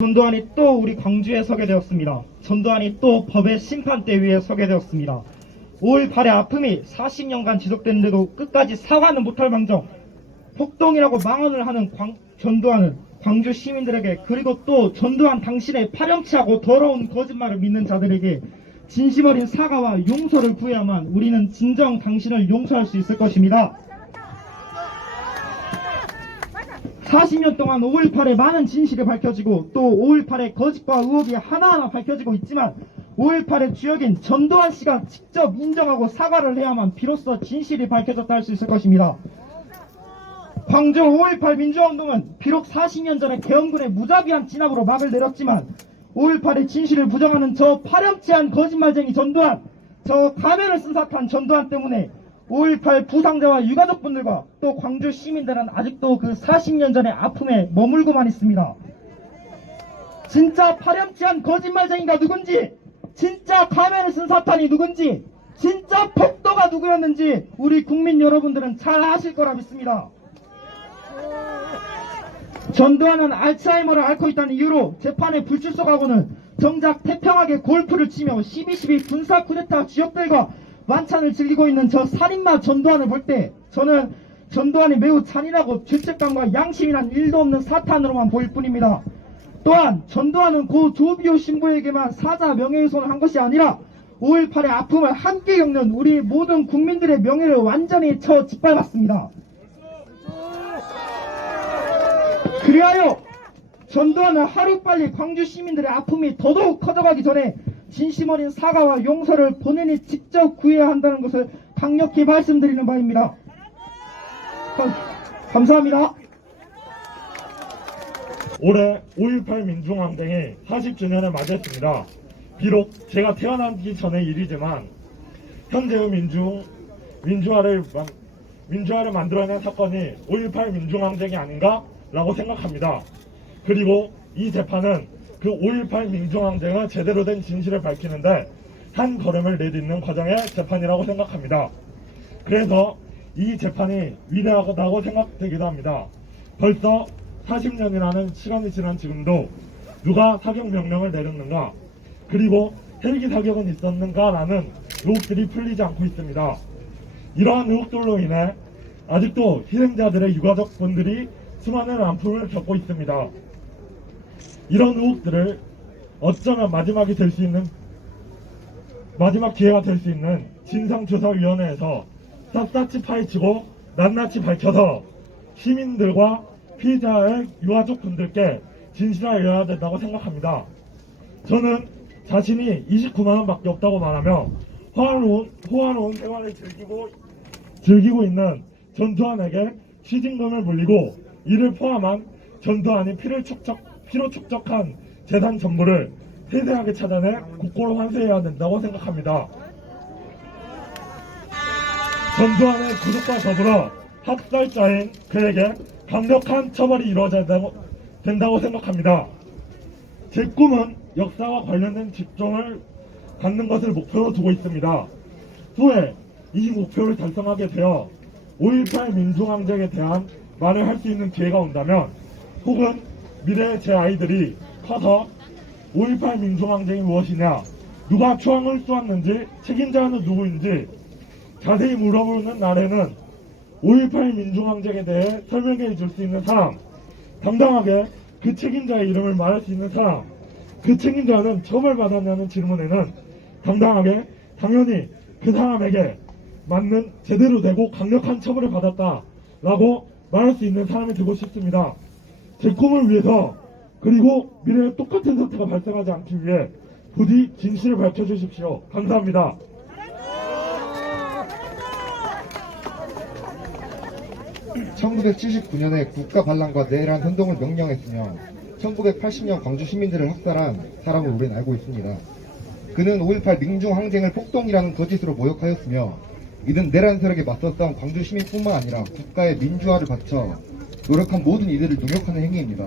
전두환이 또 우리 광주에 서게 되었습니다. 전두환이 또 법의 심판대 위에 서게 되었습니다. 5.18의 아픔이 40년간 지속됐는데도 끝까지 사과는 못할 망정 폭동이라고 망언을 하는 전두환은 광주 시민들에게, 그리고 또 전두환 당신의 파렴치하고 더러운 거짓말을 믿는 자들에게 진심 어린 사과와 용서를 구해야만 우리는 진정 당신을 용서할 수 있을 것입니다. 40년 동안 5.18의 많은 진실이 밝혀지고 또 5.18의 거짓과 의혹이 하나하나 밝혀지고 있지만 5.18의 주역인 전두환 씨가 직접 인정하고 사과를 해야만 비로소 진실이 밝혀졌다 할 수 있을 것입니다. 광주 5.18 민주화운동은 비록 40년 전에 계엄군의 무자비한 진압으로 막을 내렸지만 5.18의 진실을 부정하는 저 파렴치한 거짓말쟁이 전두환, 저 가면을 쓴 사탄 전두환 때문에 5.18 부상자와 유가족분들과 또 광주 시민들은 아직도 그 40년 전의 아픔에 머물고만 있습니다. 진짜 파렴치한 거짓말쟁이가 누군지, 진짜 가면을 쓴 사탄이 누군지, 진짜 폭도가 누구였는지 우리 국민 여러분들은 잘 아실 거라 믿습니다. 전두환은 알츠하이머를 앓고 있다는 이유로 재판에 불출석하고는 정작 태평하게 골프를 치며 12.12 군사 쿠데타 주역들과 만찬을 즐기고 있는 저 살인마 전두환을 볼 때 저는 전두환이 매우 잔인하고 죄책감과 양심이란 일도 없는 사탄으로만 보일 뿐입니다. 또한 전두환은 고 조비오 신부에게만 사자 명예훼손을 한 것이 아니라 5.18의 아픔을 함께 겪는 우리 모든 국민들의 명예를 완전히 짓밟았습니다. 그리하여 전두환은 하루빨리 광주 시민들의 아픔이 더더욱 커져가기 전에 진심 어린 사과와 용서를 본인이 직접 구해야 한다는 것을 강력히 말씀드리는 바입니다. 감사합니다. 올해 5.18 민중항쟁이 40주년을 맞이했습니다. 비록 제가 태어나기 전의 일이지만 현재의 민주화를 만들어낸 사건이 5.18 민중항쟁이 아닌가라고 생각합니다. 그리고 이 재판은 그 5.18 민중항쟁의 제대로 된 진실을 밝히는데 한 걸음을 내딛는 과정의 재판이라고 생각합니다. 그래서 이 재판이 위대하다고 생각되기도 합니다. 벌써 40년이라는 시간이 지난 지금도 누가 사격 명령을 내렸는가, 그리고 헬기 사격은 있었는가라는 의혹들이 풀리지 않고 있습니다. 이러한 의혹들로 인해 아직도 희생자들의 유가족분들이 수많은 아픔을 겪고 있습니다. 이런 의혹들을 어쩌면 마지막 기회가 될 수 있는 진상조사위원회에서 샅샅이 파헤치고 낱낱이 밝혀서 시민들과 피해자의 유가족분들께 진실을 알려야 된다고 생각합니다. 저는 자신이 29만원밖에 없다고 말하며 호화로운 생활을 즐기고 있는 전두환에게 시진금을 물리고 이를 포함한 전두환이 피로 축적한 재산 전부를 세세하게 찾아내 국고로 환수해야 된다고 생각합니다. 전두환의 구속과 더불어 학살자인 그에게 강력한 처벌이 이루어져야 된다고 생각합니다. 제 꿈은 역사와 관련된 직종을 갖는 것을 목표로 두고 있습니다. 후에 이 목표를 달성하게 되어 5.18 민중항쟁에 대한 말을 할 수 있는 기회가 온다면, 혹은 미래의 제 아이들이 커서 5.18 민중항쟁이 무엇이냐, 누가 초항을 쏘았는지, 책임자는 누구인지 자세히 물어보는 날에는 5.18 민중항쟁에 대해 설명해 줄 수 있는 사람, 당당하게 그 책임자의 이름을 말할 수 있는 사람, 그 책임자는 처벌받았냐는 질문에는 당당하게 당연히 그 사람에게 맞는 제대로 되고 강력한 처벌을 받았다라고 말할 수 있는 사람이 되고 싶습니다. 제 꿈을 위해서, 그리고 미래에 똑같은 사태가 발생하지 않기 위해 부디 진실을 밝혀주십시오. 감사합니다. (1979년에) 국가 반란과 내란 선동을 명령했으며 1980년 광주 시민들을 학살한 사람을 우리는 알고 있습니다. 그는 5.18 민중항쟁을 폭동이라는 거짓으로 모욕하였으며, 이는 내란 세력에 맞서 싸운 광주 시민뿐만 아니라 국가의 민주화를 바쳐 노력한 모든 이들을 능욕하는 행위입니다.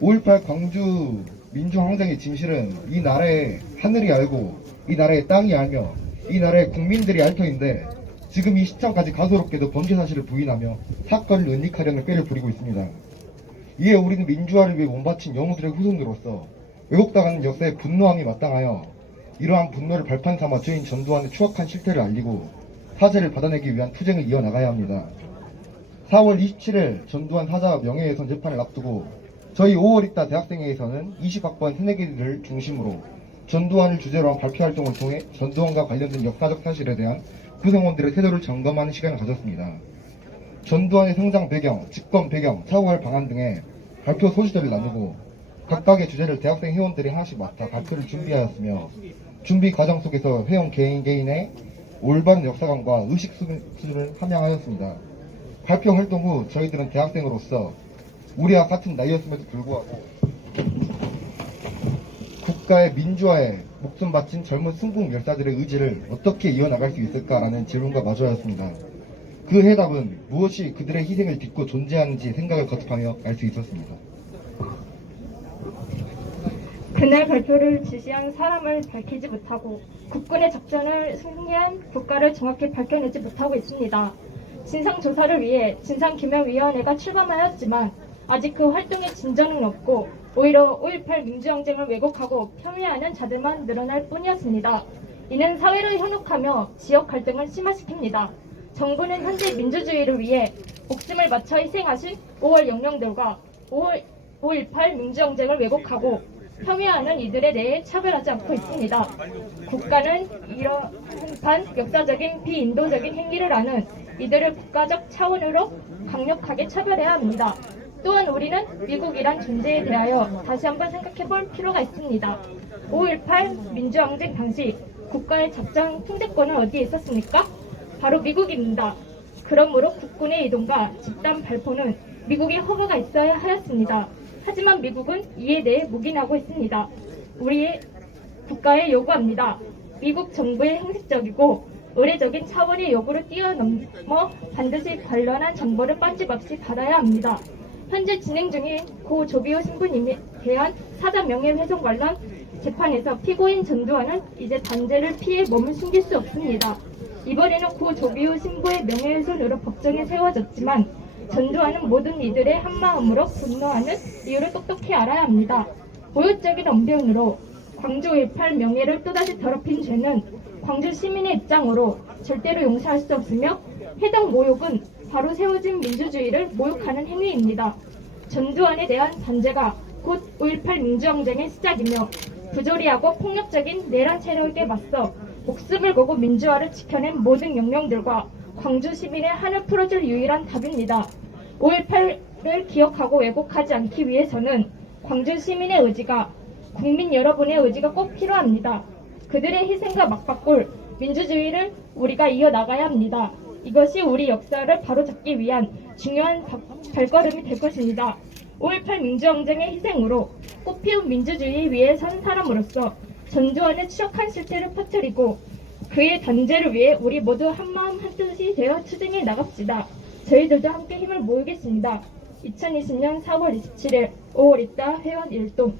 5.18 광주 민중항쟁의 진실은 이 나라의 하늘이 알고 이 나라의 땅이 알며 이 나라의 국민들이 알 터인데, 지금 이 시점까지 가소롭게도 범죄 사실을 부인하며 사건을 은닉하려는 꾀를 부리고 있습니다. 이에 우리는 민주화를 위해 몸바친 영웅들의 후손으로서 왜곡당하는 역사에 분노함이 마땅하여 이러한 분노를 발판 삼아 죄인 전두환의 추악한 실태를 알리고 사죄를 받아내기 위한 투쟁을 이어나가야 합니다. 4월 27일 전두환 사자 명예훼손 재판을 앞두고 저희 5월 있다 대학생회에서는 20학번 새내기들을 중심으로 전두환을 주제로 한 발표 활동을 통해 전두환과 관련된 역사적 사실에 대한 구성원들의 태도를 점검하는 시간을 가졌습니다. 전두환의 성장 배경, 집권 배경, 사후할 방안 등의 발표 소지들을 나누고 각각의 주제를 대학생 회원들이 하나씩 맡아 발표를 준비하였으며 준비 과정 속에서 회원 개인의 올바른 역사관과 의식 수준을 함양하였습니다. 발표 활동 후 저희들은 대학생으로서 우리와 같은 나이였음에도 불구하고 국가의 민주화에 목숨 바친 젊은 순국 열사들의 의지를 어떻게 이어나갈 수 있을까라는 질문과 마주하였습니다. 그 해답은 무엇이 그들의 희생을 딛고 존재하는지 생각을 거듭하며 알 수 있었습니다. 그날 발표를 지시한 사람을 밝히지 못하고 국군의 작전을 승리한 국가를 정확히 밝혀내지 못하고 있습니다. 진상조사를 위해 진상규명위원회가 출범하였지만 아직 그 활동에 진전은 없고 오히려 5.18 민주항쟁을 왜곡하고 폄훼하는 자들만 늘어날 뿐이었습니다. 이는 사회를 현혹하며 지역 갈등을 심화시킵니다. 정부는 현재 민주주의를 위해 목숨을 바쳐 희생하신 5월 영령들과 5.18 민주항쟁을 왜곡하고 폄훼하는 이들에 대해 차별하지 않고 있습니다. 국가는 이러한 역사적인 비인도적인 행위를 하는 이들을 국가적 차원으로 강력하게 차별해야 합니다. 또한 우리는 미국이란 존재에 대하여 다시 한번 생각해 볼 필요가 있습니다. 5.18 민주항쟁 당시 국가의 작전 통제권은 어디에 있었습니까? 바로 미국입니다. 그러므로 국군의 이동과 집단 발포는 미국의 허가가 있어야 하였습니다. 하지만 미국은 이에 대해 묵인하고 있습니다. 우리의 국가에 요구합니다. 미국 정부의 형식적이고 의례적인 차원의 요구를 뛰어넘어 반드시 관련한 정보를 빠짐없이 받아야 합니다. 현재 진행 중인 고 조비오 신부님에 대한 사자 명예훼손 관련 재판에서 피고인 전두환은 이제 단죄를 피해 몸을 숨길 수 없습니다. 이번에는 고 조비오 신부의 명예훼손으로 법정에 세워졌지만 전두환은 모든 이들의 한마음으로 분노하는 이유를 똑똑히 알아야 합니다. 모욕적인 언변으로 광주 5.18 명예를 또다시 더럽힌 죄는 광주 시민의 입장으로 절대로 용서할 수 없으며 해당 모욕은 바로 세워진 민주주의를 모욕하는 행위입니다. 전두환에 대한 단죄가 곧 5.18 민주항쟁의 시작이며 부조리하고 폭력적인 내란 세력에 맞서 목숨을 걸고 민주화를 지켜낸 모든 영령들과 광주 시민의 한을 풀어줄 유일한 답입니다. 5.18을 기억하고 왜곡하지 않기 위해서는 광주 시민의 의지가 국민 여러분의 의지가 꼭 필요합니다. 그들의 희생과 맞바꿀 민주주의를 우리가 이어나가야 합니다. 이것이 우리 역사를 바로잡기 위한 중요한 발걸음이 될 것입니다. 5.18 민주항쟁의 희생으로 꽃피운 민주주의 위에 선 사람으로서 전두환의 추악한 실태를 퍼뜨리고 그의 단죄를 위해 우리 모두 한마음 한뜻이 되어 투쟁해 나갑시다. 저희들도 함께 힘을 모으겠습니다. 2020년 4월 27일 5월 있다 회원 일동